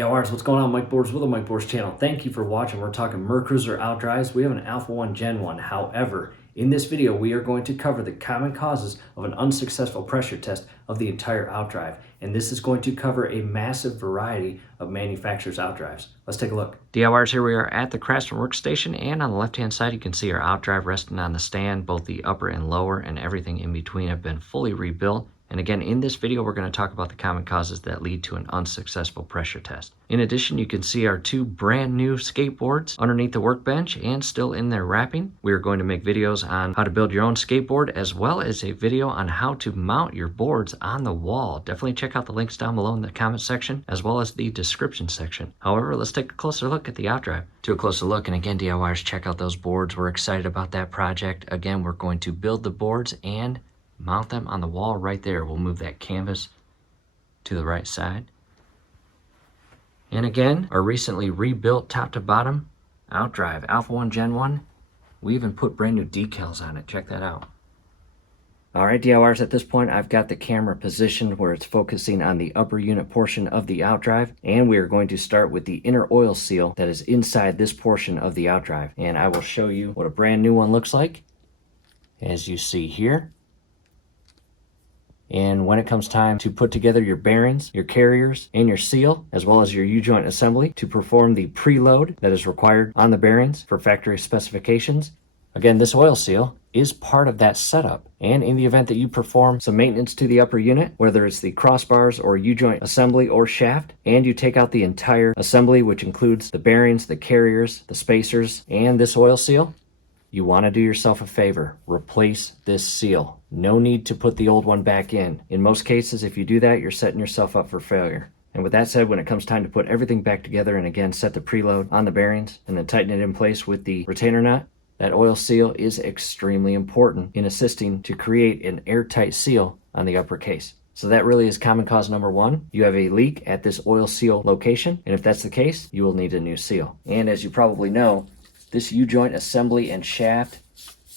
DIYers, what's going on? Mike Boards with the Mike Boards channel. Thank you for watching. We're talking Mercruiser Outdrives. We have an Alpha 1 Gen 1. However, in this video, we are going to cover the common causes of an unsuccessful pressure test of the entire outdrive. And this is going to cover a massive variety of manufacturers' outdrives. Let's take a look. DIYers, here we are at the Craftsman workstation, and on the left-hand side, you can see our outdrive resting on the stand. Both the upper and lower and everything in between have been fully rebuilt. And again, in this video, we're going to talk about the common causes that lead to an unsuccessful pressure test. In addition, you can see our two brand new skateboards underneath the workbench and still in their wrapping. We are going to make videos on how to build your own skateboard, as well as a video on how to mount your boards on the wall. Definitely check out the links down below in the comment section, as well as the description section. However, let's take a closer look at the outdrive. To a closer look, and again, DIYers, check out those boards. We're excited about that project. Again, we're going to build the boards and mount them on the wall right there. We'll move that canvas to the right side. And again, our recently rebuilt top to bottom outdrive, Alpha 1 Gen 1. We even put brand new decals on it. Check that out. All right, DIYers, at this point, I've got the camera positioned where it's focusing on the upper unit portion of the outdrive. And we are going to start with the inner oil seal that is inside this portion of the outdrive. And I will show you what a brand new one looks like, as you see here. And when it comes time to put together your bearings, your carriers, and your seal, as well as your U-joint assembly to perform the preload that is required on the bearings for factory specifications, again, this oil seal is part of that setup. And in the event that you perform some maintenance to the upper unit, whether it's the crossbars or U-joint assembly or shaft, and you take out the entire assembly, which includes the bearings, the carriers, the spacers, and this oil seal, you want to do yourself a favor. Replace this seal. No need to put the old one back in. In most cases, if you do that, you're setting yourself up for failure. And with that said, when it comes time to put everything back together and again set the preload on the bearings and then tighten it in place with the retainer nut, that oil seal is extremely important in assisting to create an airtight seal on the upper case. So that really is common cause number one. You have a leak at this oil seal location, and if that's the case, you will need a new seal. And as you probably know, this U-joint assembly and shaft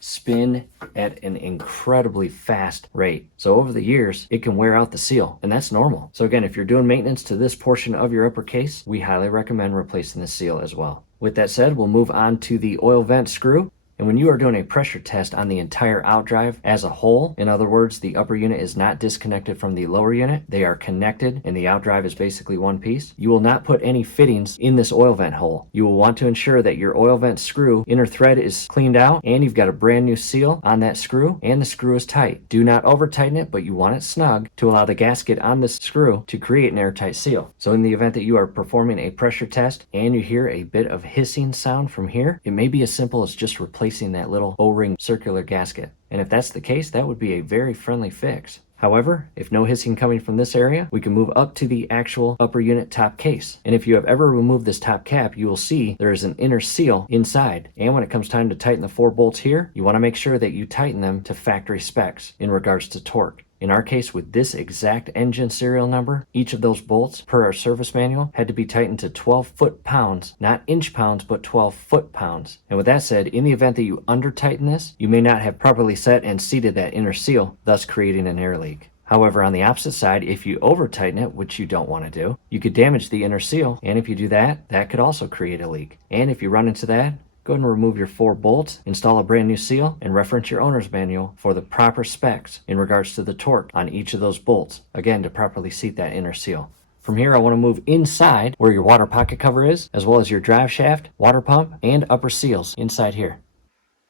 spin at an incredibly fast rate. So over the years, it can wear out the seal, and that's normal. So again, if you're doing maintenance to this portion of your upper case, we highly recommend replacing the seal as well. With that said, we'll move on to the oil vent screw. And when you are doing a pressure test on the entire outdrive as a whole, in other words, the upper unit is not disconnected from the lower unit, they are connected and the outdrive is basically one piece, you will not put any fittings in this oil vent hole. You will want to ensure that your oil vent screw inner thread is cleaned out and you've got a brand new seal on that screw and the screw is tight. Do not over tighten it, but you want it snug to allow the gasket on this screw to create an airtight seal. So in the event that you are performing a pressure test and you hear a bit of hissing sound from here, it may be as simple as just replacing that little O-ring circular gasket. And if that's the case, that would be a very friendly fix. However, if no hissing coming from this area, we can move up to the actual upper unit top case. And if you have ever removed this top cap, you will see there is an inner seal inside. And when it comes time to tighten the 4 bolts here, you want to make sure that you tighten them to factory specs in regards to torque. In our case, with this exact engine serial number, each of those bolts, per our service manual, had to be tightened to 12 foot-pounds, not inch-pounds, but 12 foot-pounds. And with that said, in the event that you under-tighten this, you may not have properly set and seated that inner seal, thus creating an air leak. However, on the opposite side, if you over-tighten it, which you don't want to do, you could damage the inner seal, and if you do that, that could also create a leak. And if you run into that, go ahead and remove your 4 bolts, install a brand new seal, and reference your owner's manual for the proper specs in regards to the torque on each of those bolts, again, to properly seat that inner seal. From here, I want to move inside where your water pocket cover is, as well as your drive shaft, water pump, and upper seals inside here.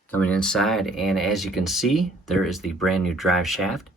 Coming inside, and as you can see, there is the brand new drive shaft.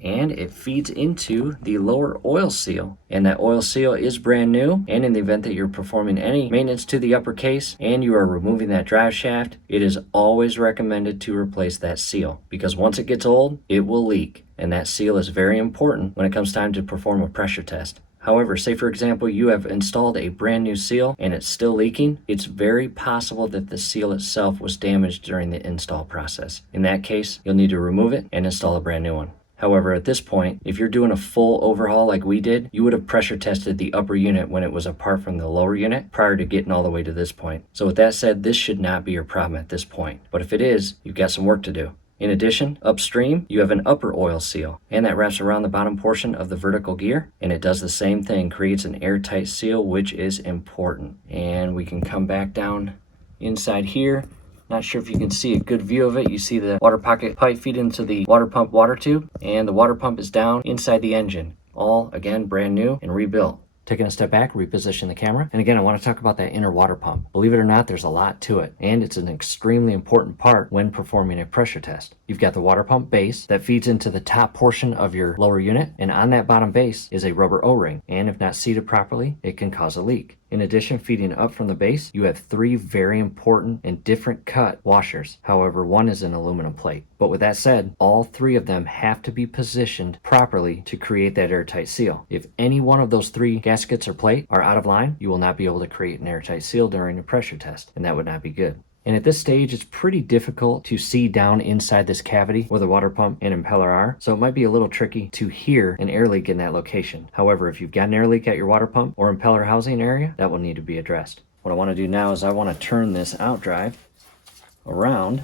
And it feeds into the lower oil seal, and that oil seal is brand new. And in the event that you're performing any maintenance to the upper case and you are removing that drive shaft, it is always recommended to replace that seal, because once it gets old, it will leak, and that seal is very important when it comes time to perform a pressure test. However, say for example you have installed a brand new seal and it's still leaking, it's very possible that the seal itself was damaged during the install process. In that case, you'll need to remove it and install a brand new one. However, at this point, if you're doing a full overhaul like we did, you would have pressure tested the upper unit when it was apart from the lower unit prior to getting all the way to this point. So with that said, this should not be your problem at this point. But if it is, you've got some work to do. In addition, upstream, you have an upper oil seal, and that wraps around the bottom portion of the vertical gear, and it does the same thing, creates an airtight seal, which is important. And we can come back down inside here. Not sure if you can see a good view of it. You see the water pocket pipe feed into the water pump water tube, and the water pump is down inside the engine. All, again, brand new and rebuilt. Taking a step back, reposition the camera. And again, I want to talk about that inner water pump. Believe it or not, there's a lot to it, and it's an extremely important part when performing a pressure test. You've got the water pump base that feeds into the top portion of your lower unit, and on that bottom base is a rubber O-ring, and if not seated properly, it can cause a leak. In addition, feeding up from the base, you have 3 very important and different cut washers. However, one is an aluminum plate. But with that said, all 3 of them have to be positioned properly to create that airtight seal. If any one of those 3 gaskets or plate are out of line, you will not be able to create an airtight seal during a pressure test, and that would not be good. And at this stage, it's pretty difficult to see down inside this cavity where the water pump and impeller are, so it might be a little tricky to hear an air leak in that location. However, if you've got an air leak at your water pump or impeller housing area, that will need to be addressed. What I want to do now is I want to turn this Outdrive around,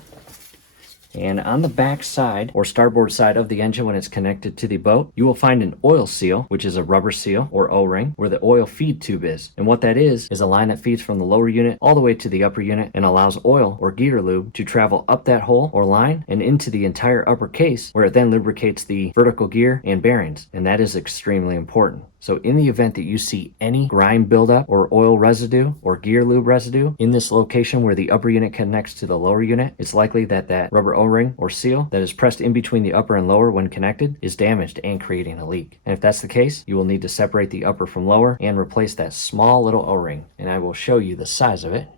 and on the back side or starboard side of the engine when it's connected to the boat, you will find an oil seal, which is a rubber seal or O-ring, where the oil feed tube is. And what that is a line that feeds from the lower unit all the way to the upper unit and allows oil or gear lube to travel up that hole or line and into the entire upper case, where it then lubricates the vertical gear and bearings. And that is extremely important. So in the event that you see any grime buildup or oil residue or gear lube residue in this location where the upper unit connects to the lower unit, it's likely that that rubber O-ring or seal that is pressed in between the upper and lower when connected is damaged and creating a leak. And if that's the case, you will need to separate the upper from lower and replace that small little O-ring. And I will show you the size of it.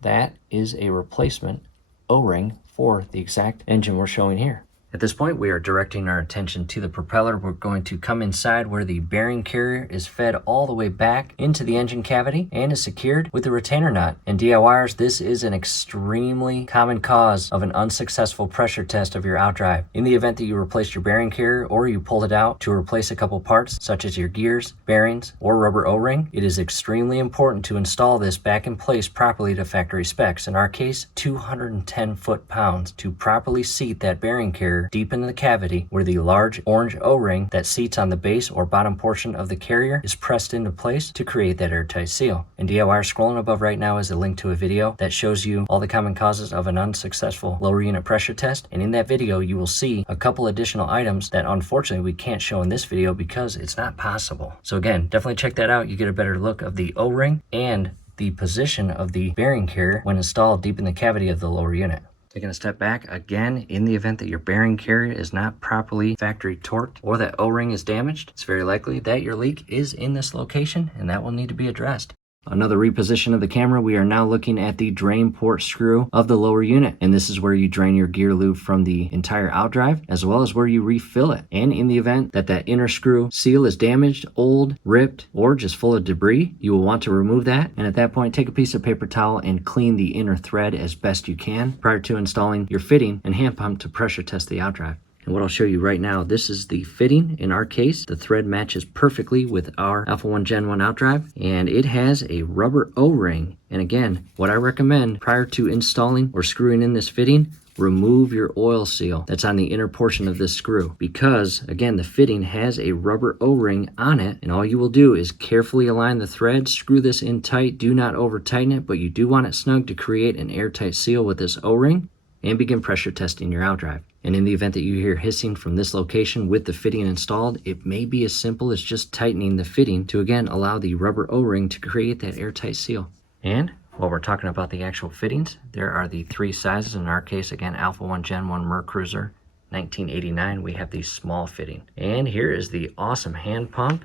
That is a replacement O-ring for the exact engine we're showing here. At this point, we are directing our attention to the propeller. We're going to come inside where the bearing carrier is fed all the way back into the engine cavity and is secured with a retainer knot. And DIYers, this is an extremely common cause of an unsuccessful pressure test of your Outdrive. In the event that you replaced your bearing carrier or you pulled it out to replace a couple parts, such as your gears, bearings, or rubber O-ring, it is extremely important to install this back in place properly to factory specs. In our case, 210 foot-pounds to properly seat that bearing carrier deep into the cavity where the large orange O-ring that seats on the base or bottom portion of the carrier is pressed into place to create that airtight seal. And DIY, scrolling above right now is a link to a video that shows you all the common causes of an unsuccessful lower unit pressure test. And in that video, you will see a couple additional items that unfortunately we can't show in this video because it's not possible. So again, definitely check that out. You get a better look of the O-ring and the position of the bearing carrier when installed deep in the cavity of the lower unit. Taking a step back, again, in the event that your bearing carrier is not properly factory torqued or that O-ring is damaged, it's very likely that your leak is in this location and that will need to be addressed. Another reposition of the camera, we are now looking at the drain port screw of the lower unit. And this is where you drain your gear lube from the entire Outdrive, as well as where you refill it. And in the event that that inner screw seal is damaged, old, ripped, or just full of debris, you will want to remove that. And at that point, take a piece of paper towel and clean the inner thread as best you can prior to installing your fitting and hand pump to pressure test the Outdrive. And what I'll show you right now, this is the fitting. In our case, the thread matches perfectly with our Alpha 1 Gen 1 Outdrive, and it has a rubber O-ring. And again, what I recommend prior to installing or screwing in this fitting, remove your oil seal that's on the inner portion of this screw, because again, the fitting has a rubber O-ring on it, and all you will do is carefully align the thread, screw this in tight, do not over tighten it, but you do want it snug to create an airtight seal with this O-ring, and begin pressure testing your Outdrive. And in the event that you hear hissing from this location with the fitting installed, it may be as simple as just tightening the fitting to again allow the rubber O-ring to create that airtight seal. And while we're talking about the actual fittings, there are the 3 sizes. In our case, again, Alpha 1 Gen 1 Mercruiser 1989, we have the small fitting. And here is the awesome hand pump.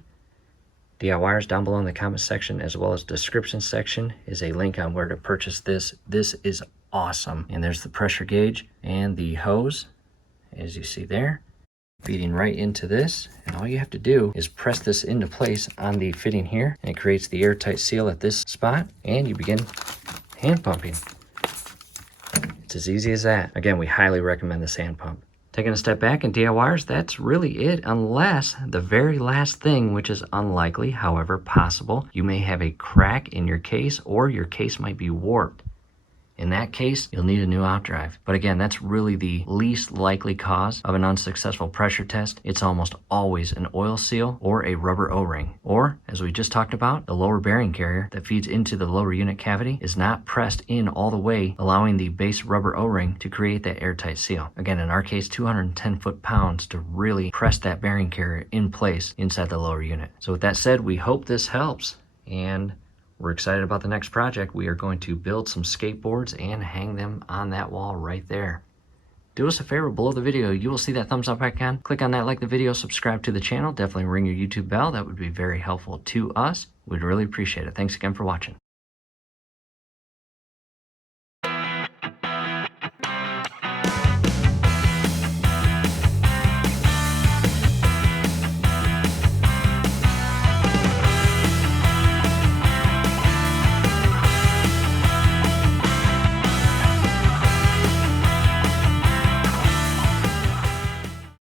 DIYers, down below in the comment section as well as description section is a link on where to purchase this. This is awesome. And there's the pressure gauge and the hose, as you see there, feeding right into this. And all you have to do is press this into place on the fitting here, and it creates the airtight seal at this spot, and you begin hand pumping. It's as easy as that. Again, we highly recommend this hand pump. Taking a step back, and DIYers, that's really it, unless the very last thing, which is unlikely, however possible, you may have a crack in your case or your case might be warped. In that case, you'll need a new outdrive. But again, that's really the least likely cause of an unsuccessful pressure test. It's almost always an oil seal or a rubber O-ring. Or, as we just talked about, the lower bearing carrier that feeds into the lower unit cavity is not pressed in all the way, allowing the base rubber O-ring to create that airtight seal. Again, in our case, 210 foot-pounds to really press that bearing carrier in place inside the lower unit. So with that said, we hope this helps, and we're excited about the next project. We are going to build some skateboards and hang them on that wall right there. Do us a favor, below the video, you will see that thumbs up icon. Click on that, like the video, subscribe to the channel. Definitely ring your YouTube bell. That would be very helpful to us. We'd really appreciate it. Thanks again for watching.